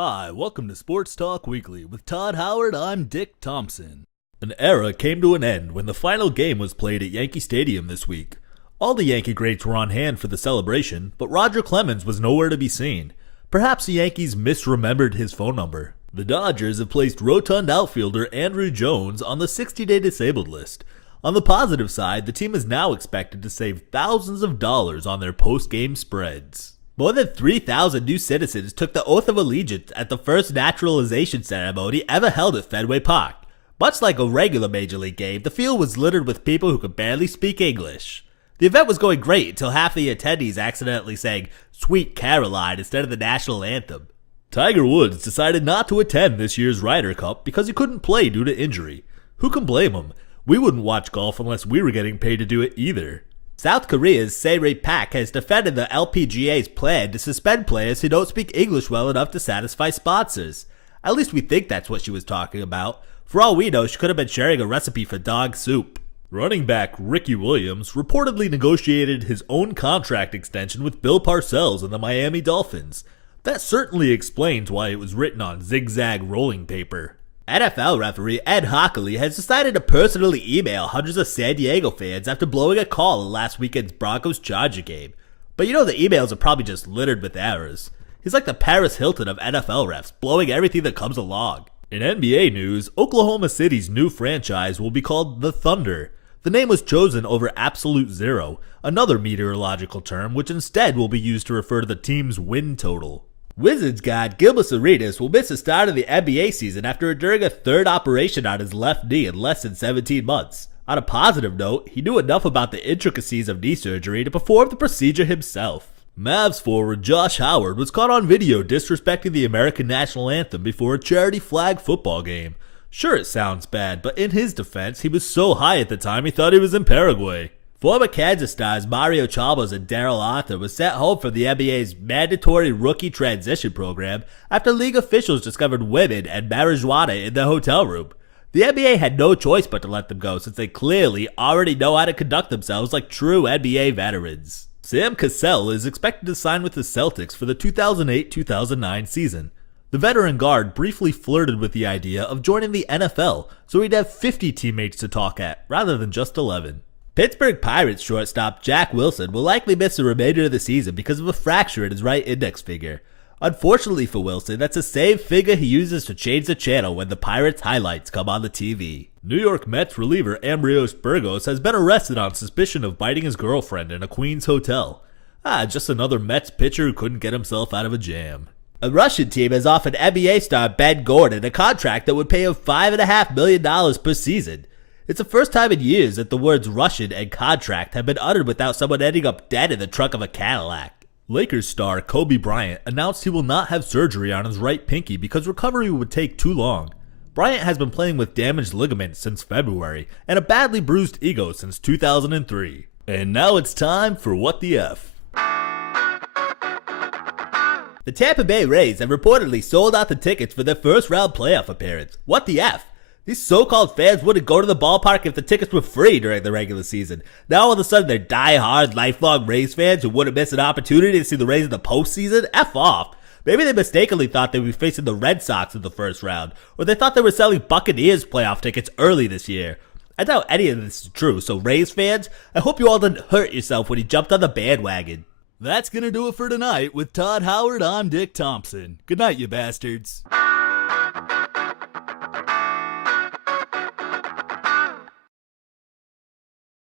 Hi, welcome to Sports Talk Weekly. With Todd Howard, I'm Dick Thompson. An era came to an end when the final game was played at Yankee Stadium this week. All the Yankee greats were on hand for the celebration, but Roger Clemens was nowhere to be seen. Perhaps the Yankees misremembered his phone number. The Dodgers have placed rotund outfielder Andrew Jones on the 60-day disabled list. On the positive side, the team is now expected to save thousands of dollars on their post-game spreads. More than 3,000 new citizens took the oath of allegiance at the first naturalization ceremony ever held at Fenway Park. Much like a regular Major League game, the field was littered with people who could barely speak English. The event was going great until half the attendees accidentally sang Sweet Caroline instead of the national anthem. Tiger Woods decided not to attend this year's Ryder Cup because he couldn't play due to injury. Who can blame him? We wouldn't watch golf unless we were getting paid to do it either. South Korea's Se-Ray Pak has defended the LPGA's plan to suspend players who don't speak English well enough to satisfy sponsors. At least we think that's what she was talking about. For all we know, she could have been sharing a recipe for dog soup. Running back Ricky Williams reportedly negotiated his own contract extension with Bill Parcells and the Miami Dolphins. That certainly explains why it was written on zigzag rolling paper. NFL referee Ed Hochuli has decided to personally email hundreds of San Diego fans after blowing a call in last weekend's Broncos-Charger game. But you know the emails are probably just littered with errors. He's like the Paris Hilton of NFL refs, blowing everything that comes along. In NBA news, Oklahoma City's new franchise will be called the Thunder. The name was chosen over absolute zero, another meteorological term which instead will be used to refer to the team's win total. Wizards guard Gilbert will miss the start of the NBA season after enduring a third operation on his left knee in less than 17 months. On a positive note, he knew enough about the intricacies of knee surgery to perform the procedure himself. Mavs forward Josh Howard was caught on video disrespecting the American national anthem before a charity flag football game. Sure, it sounds bad, but in his defense, he was so high at the time he thought he was in Paraguay. Former Kansas stars Mario Chalmers and Darell was sent home from the NBA's mandatory rookie transition program after league officials discovered women and marijuana in their hotel room. The NBA had no choice but to let them go since they clearly already know how to conduct themselves like true NBA veterans. Sam Cassell is expected to sign with the Celtics for the 2008-2009 season. The veteran guard briefly flirted with the idea of joining the NFL so he'd have 50 teammates to talk at rather than just 11. Pittsburgh Pirates shortstop Jack Wilson will likely miss the remainder of the season because of a fracture in his right index finger. Unfortunately for Wilson, that's the same finger he uses to change the channel when the Pirates highlights come on the TV. New York Mets reliever Ambrios Burgos has been arrested on suspicion of biting his girlfriend in a Queens hotel. Just another Mets pitcher who couldn't get himself out of a jam. A Russian team has offered NBA star Ben Gordon a contract that would pay him $5.5 million per season. It's the first time in years that the words Russian and contract have been uttered without someone ending up dead in the trunk of a Cadillac. Lakers star Kobe Bryant announced he will not have surgery on his right pinky because recovery would take too long. Bryant has been playing with damaged ligaments since February and a badly bruised ego since 2003. And now it's time for What the F. The Tampa Bay Rays have reportedly sold out the tickets for their first round playoff appearance. What the F? These so-called fans wouldn't go to the ballpark if the tickets were free during the regular season. Now all of a sudden they're die-hard, lifelong Rays fans who wouldn't miss an opportunity to see the Rays in the postseason? F off. Maybe they mistakenly thought they would be facing the Red Sox in the first round, or they thought they were selling Buccaneers playoff tickets early this year. I doubt any of this is true, so Rays fans, I hope you all didn't hurt yourself when you jumped on the bandwagon. That's gonna do it for tonight. With Todd Howard, I'm Dick Thompson. Good night, you bastards.